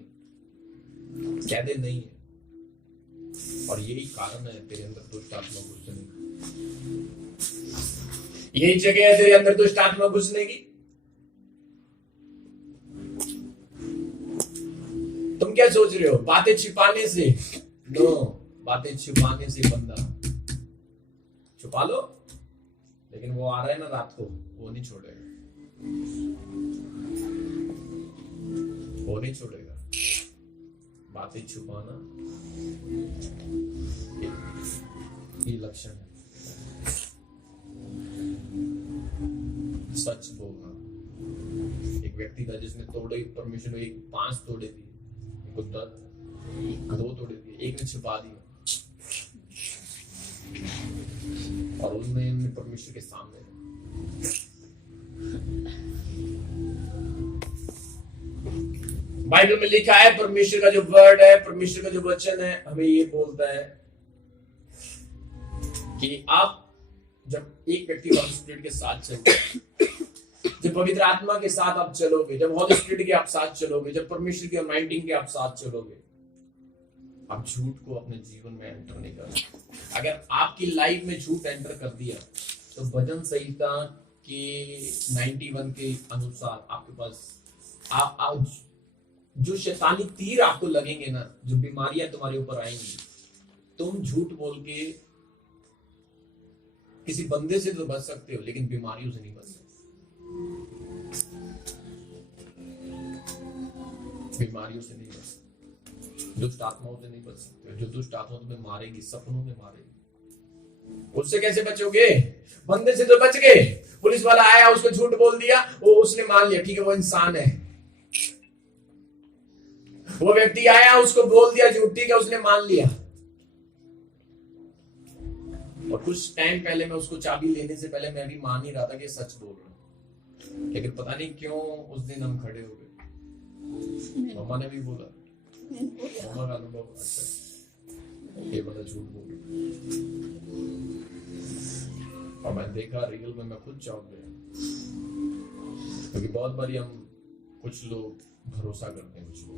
कहते नहीं है। और यही कारण है तेरे अंदर दुष्ट आत्मा घुसने की। यही जगह है तेरे अंदर दुष्ट आत्मा घुसने की। तुम क्या सोच रहे हो? बातें छिपाने से? नो, बातें छिपाने से बंदा छुपा लो, लेकिन वो आ रहा है ना रात को, वो नहीं छोड़ेगा, वो नहीं छोड़ेगा। बातें छुपाना ये लक्षण है। सच बोलना। एक व्यक्ति था जिसने तोड़े, परमेश्वर ने 5 तोड़े दिए, 2 तोड़े दिए, एक ने छिपा दिया, और उनमें परमेश्वर के सामने बाइबल में लिखा है, परमेश्वर का जो वर्ड है, परमेश्वर का जो वचन है, हमें ये बोलता है कि आप जब एक व्यक्ति हॉली स्पिरिट के साथ चलोगे, जब पवित्र आत्मा के साथ आप चलोगे, जब हॉली स्पिरिट के आप साथ चलोगे, जब परमेश्वर की अनाइंटिंग के आप साथ चलोगे, आप झूठ को अपने जीवन में एंटर नहीं कर। अगर आपकी लाइफ में झूठ एंटर कर दिया, तो भजन संहिता के 91 के अनुसार आपके पास जो शैतानी तीर आपको लगेंगे ना, जो बीमारियां तुम्हारे ऊपर आएंगी, तुम झूठ बोल के किसी बंदे से तो बच सकते हो, लेकिन बीमारियों से नहीं बच सकते। बीमारियों से नहीं बच सकते, दुष्ट आत्माओं से नहीं बच सकते। जो दुष्ट आत्मा तुम्हें मारेगी, सपनों में मारेगी, उससे कैसे बचोगे? बंदे से तो बच गए, पुलिस वाला आया, उसको झूठ बोल दिया, वो उसने मान लिया, ठीक है वो इंसान है। वो व्यक्ति आया, उसको बोल दिया झूठ, ठीक है उसने मान लिया। और कुछ टाइम पहले मैं उसको चाबी लेने से पहले मैं भी मान ही रहा था कि सच बोल रहा हूं, लेकिन पता नहीं क्यों उस दिन हम खड़े हो गए। मम्मा ने भी बोला, मम्मा का अनुभव, अच्छा ये बंदा झूठ बोल रहा। और मैं देखा रियल में, मैं खुद चौंक गया, क्योंकि बहुत बारी हम कुछ लोग भरोसा करते हैं, कुछ लोग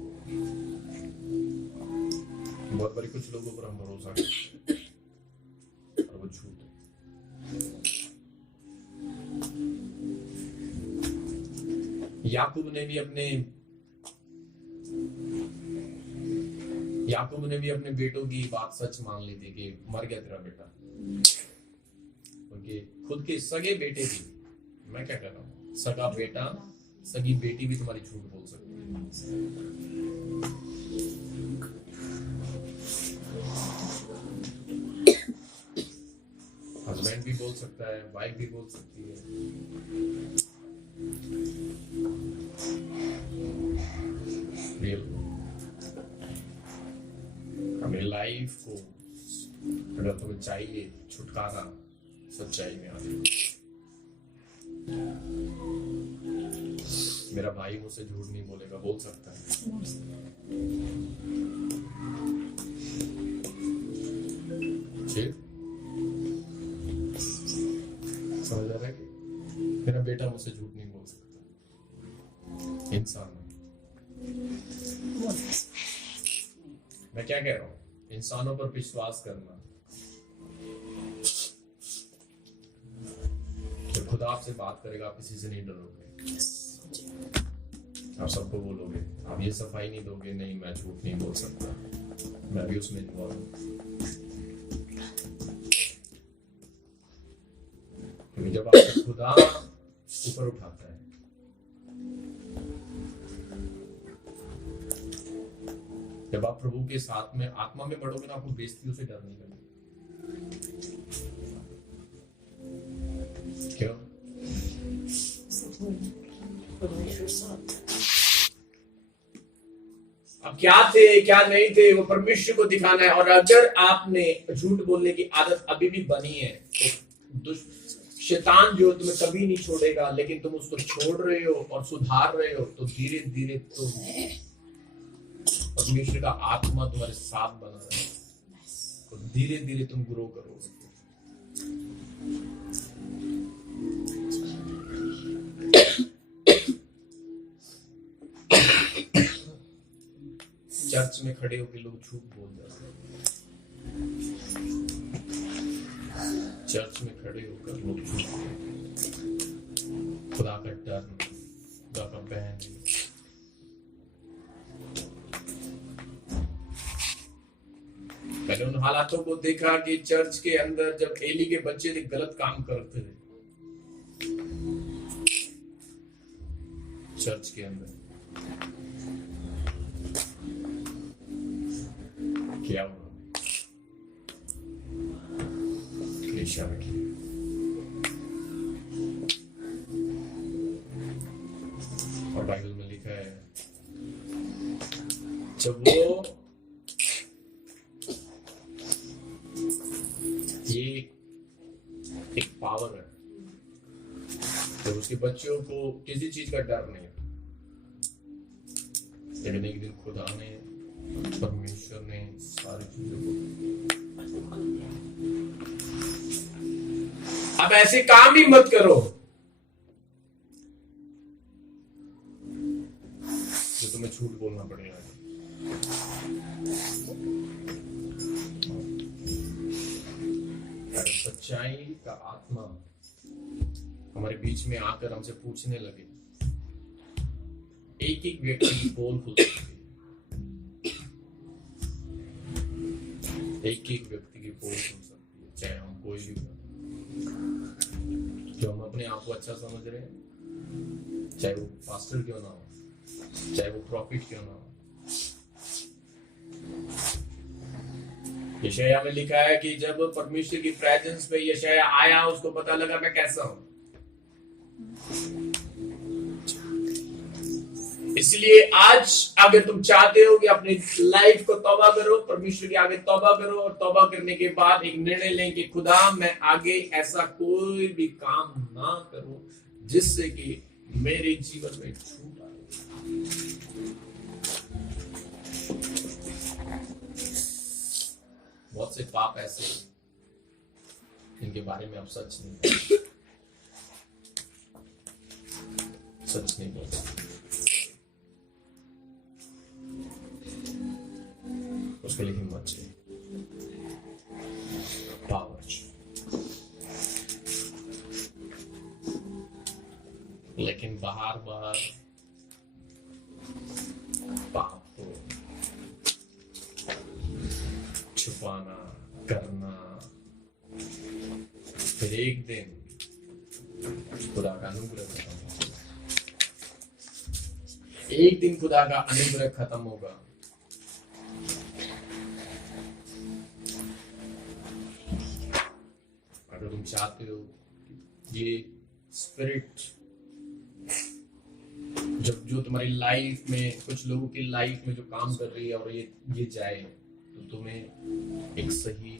बहुत बारी कुछ लोगों पर हम भरोसा करते हैं और वो झूठ है। याकूब ने भी अपने बेटों की बात सच मान ली थी कि मर गया तेरा बेटा। उनके खुद के सगे बेटे भी, मैं क्या कर रहा हूँ, सगा बेटा सगी बेटी भी तुम्हारी झूठ बोल सकती है। हस्बैंड भी बोल सकता है, वाइफ भी बोल सकती है। हमें लाइफ को, अगर तुम्हें चाहिए छुटकारा, सच्चाई में आ जाए। मेरा भाई मुझसे झूठ नहीं बोलेगा, बोल सकता है। ठीक, बेटा मुझसे झूठ नहीं बोल सकता। इंसान मैं क्या कह रहा हूं, इंसानों पर विश्वास करना। जब खुदा आपसे बात करेगा आप किसी से नहीं डरोगे, आप सबको बोलोगे। आप ये सफाई नहीं दोगे, नहीं मैं झूठ नहीं बोल सकता, मैं भी उसमें इन्वॉल्व हूं। क्योंकि जब आपको खुदा ऊपर उठाता है, जब आप प्रभु के साथ में आत्मा में बढ़ोगे ना, आपको बेइज्जती से डर नहीं लगेगा। क्यों? अब क्या थे क्या नहीं थे वो परमेश्वर को दिखाना है। और अगर आपने झूठ बोलने की आदत अभी भी बनी है तो शैतान जो तुम्हें कभी नहीं छोड़ेगा, लेकिन तुम उसको छोड़ रहे हो और सुधार रहे हो तो धीरे धीरे तुम परमेश्वर का आत्मा तुम्हारे साथ बना रहे तो धीरे धीरे तुम ग्रो करोगे। चर्च में खड़े होकर लोग झूठ बोल जाते हैं, चर्च में खड़े होकर लोग झूठ बोलते हैं। खुदा का डर नहीं, खुदा का भय नहीं। मैंने उन हालातों को देखा कि चर्च के अंदर जब एली के बच्चे गलत काम करते थे, चर्च के अंदर क्या हुआ? कलीसिया में और बाइबल में लिखा है जब वो ये एक पावर है तो उसके बच्चों को किसी चीज का डर नहीं है। लेकिन एक दिन खुदा ने, परमेश्वर ने सारी चीजों को, अब ऐसे काम ही मत करो जो तुम्हें झूठ बोलना पड़ेगा। सच्चाई का आत्मा हमारे बीच में आकर हमसे पूछने लगे, एक एक व्यक्ति की पोल खुल सकती है, एक एक व्यक्ति की पोल खुल सकती है, चाहे हम कोई भी हो। जो हम अपने आप को अच्छा समझ रहे हैं, चाहे वो पास्टर क्यों ना हो, चाहे वो प्रॉफिट क्यों ना हो। यशायाह में लिखा है कि जब परमेश्वर की प्रेजेंस में यशायाह आया, उसको पता लगा मैं कैसा हूं। इसलिए आज अगर तुम चाहते हो कि अपनी लाइफ को तौबा करो, परमेश्वर के आगे तौबा करो, और तौबा करने के बाद एक निर्णय लें कि खुदा मैं आगे ऐसा कोई भी काम ना करूं जिससे कि मेरे जीवन में झूठ आए। बहुत से पाप ऐसे इनके बारे में आप सच नहीं बोलते। उसके लिए हिम्मत चाहिए, पावर चाहिए। लेकिन बाहर पाप को छुपाना करना, फिर एक दिन खुदा का अनुग्रह खत्म होगा। एक दिन खुदा का अनुग्रह खत्म होगा। अगर तुम चाहते हो ये स्पिरिट जब जो तुम्हारी लाइफ में, कुछ लोगों की लाइफ में जो काम कर रही है और ये जाए, तो तुम्हें एक सही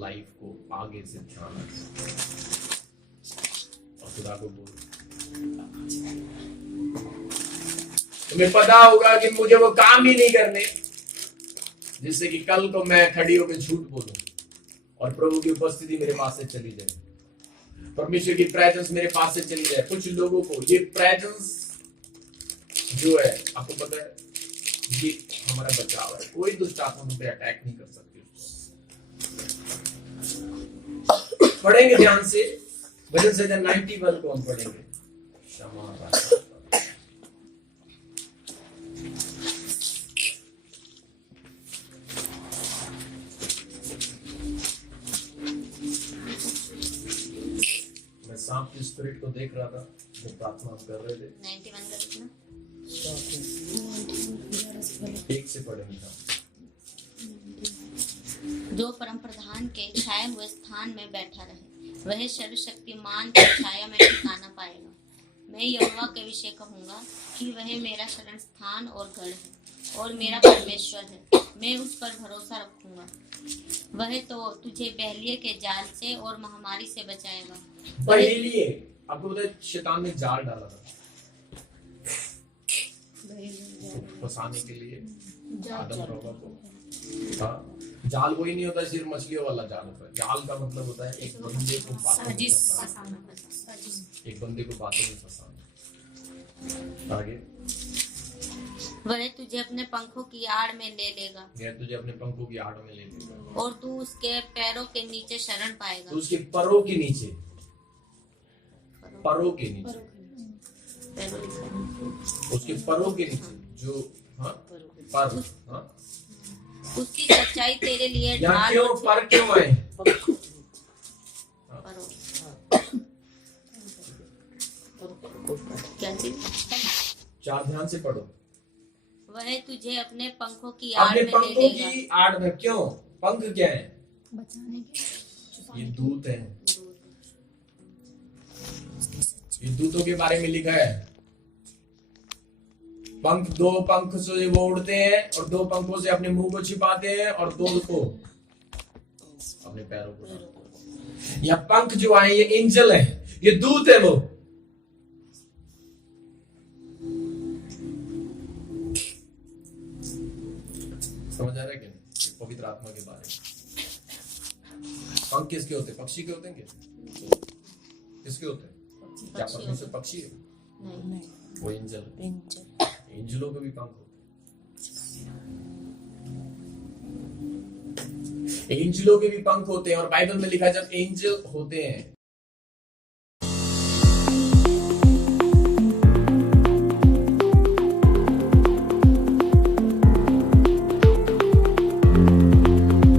लाइफ को आगे से ध्यान रखना और खुदा को बोल। तुम्हें पता होगा कि मुझे वो काम ही नहीं करने जिससे कि कल को मैं खड़ी होकर झूठ बोलूं और प्रभु की उपस्थिति मेरे पास से चली जाए। परमेश्वर की प्रेजेंस मेरे पास से चली जाए। कुछ लोगों को ये प्रेजेंस जो है, आपको पता है, ये हमारा बचाव है। कोई दुष्ट आत्मा तुम पे अटैक नहीं कर सकती। पढ़ेंगे ध्यान से भजन संहिता 91 को हम पढ़ेंगे। क्षमा प्रार्थना। मैं सांप की स्पिरिट को देख रहा था जब प्रार्थना हम कर रहे थे। 91 का कितना? एक से पढ़ेंगे हम। जो परम प्रधान के छाए हुए स्थान में बैठा रहे, वह सर्वशक्तिमान की छाया में ठिकाना पाएगा। मैं यहोवा के विषय कहूंगा कि वह मेरा शरण स्थान और गढ़ है और मेरा परमेश्वर है, मैं उस पर भरोसा रखूंगा। वह तो तुझे बहलिये के जाल से और महामारी से बचाएगा। बहलिये, आपको पता है शैतान ने जाल डाला था फंसाने के लिए आदम और हव्वा को। हाँ, जाल वही नहीं होता सिर्फ मछलियों वाला जाल होता है। जाल का मतलब होता है एक बंदे को बातों में फंसाना, एक बंदे को बातों में फंसाना। आगे, वह तुझे अपने पंखों की आड़ में ले लेगा, यह तुझे अपने पंखों की आड़ में ले लेगा और तू उसके पैरों के नीचे शरण पाएगा। तो उसके परों के नीचे, परों के नीचे, उसके परों के नीचे जो पर, उसकी सच्चाई तेरे लिए यहाँ ढाल क्यों पर क्यों आए? क्या चीज? 4 ध्यान से पढ़ो। वह तुझे अपने पंखों की आड़ अपने में ले पंखों लेगा। की आड़ में, क्यों? पंख क्या है? बचाने के, ये दूत है। ये दूतों के बारे में लिखा है। पंख, 2 पंख से वो उड़ते हैं और 2 पंखों से अपने मुंह को छिपाते हैं और 2 को अपने पैरों को ढांकते हैं। या पंख जो आए ये एंजल है, ये दूत है वो। समझ आ रहा है कि नहीं? पवित्र आत्मा के बारे में। पंख किसके होते हैं? पक्षी के होते हैं क्या? किसके होते हैं? क्या परमेश्वर पक्षी है? नहीं, वो एंजल है। एंजलों के भी पंख होते हैं। एंजलों के भी पंख होते हैं और बाइबल में लिखा है जब एंजल होते हैं